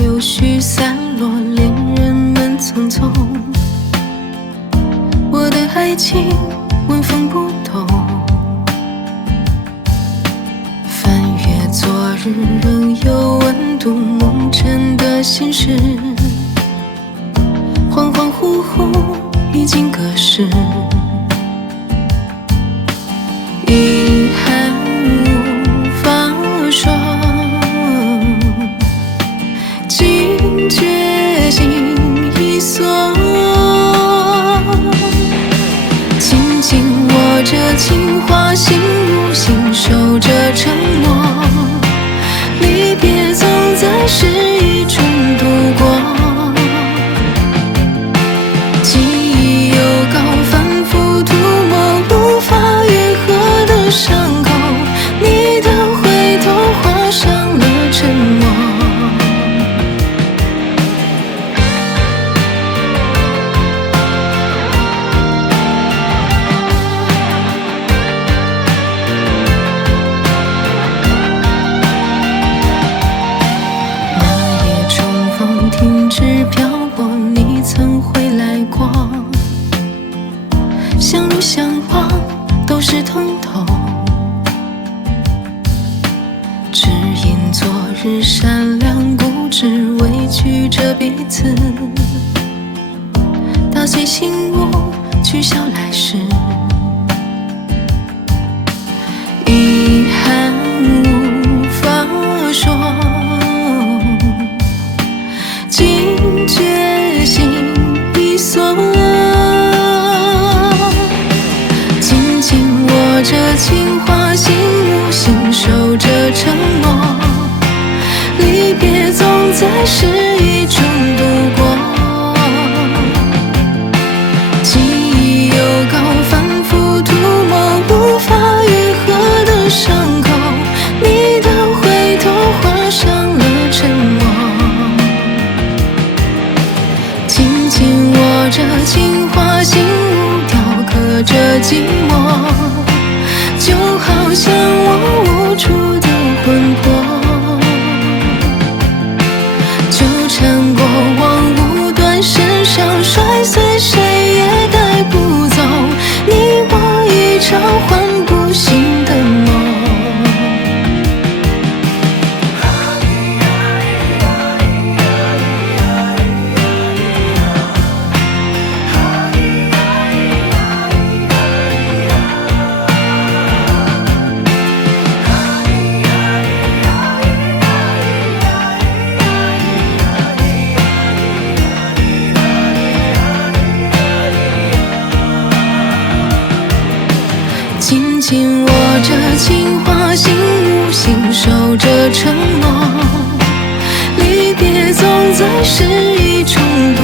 柳絮散落，恋人们匆匆。我的爱情纹风不动，翻阅昨日仍有温度，梦真的心事，恍恍惚惚已经隔世。遗憾无法说，惊觉心已锁，紧紧握着情话，心无心守着承诺，离别总在失意中度过。记忆有高反复涂抹，无法愈合的伤口，你的回头画上了沉默。那夜重逢停止漂泊，你曾回来过，相濡相忘都是疼痛，只因昨日善良固执，委屈着彼此，打碎心窝，取消来世。遗憾无法说，惊觉心已锁，紧紧握着情话，心无心守着承诺，离别总在失意中度过。记忆有高反复涂抹，无法愈合的伤口，你的回头画上了沉默。紧紧握着情话，心无雕刻着寂寞，就好像我无助的魂魄，纠缠过往无端，身上摔碎，谁也带不走，你我一场唤不醒的梦。紧紧握着情话，心无心守着承诺，离别总在失意中度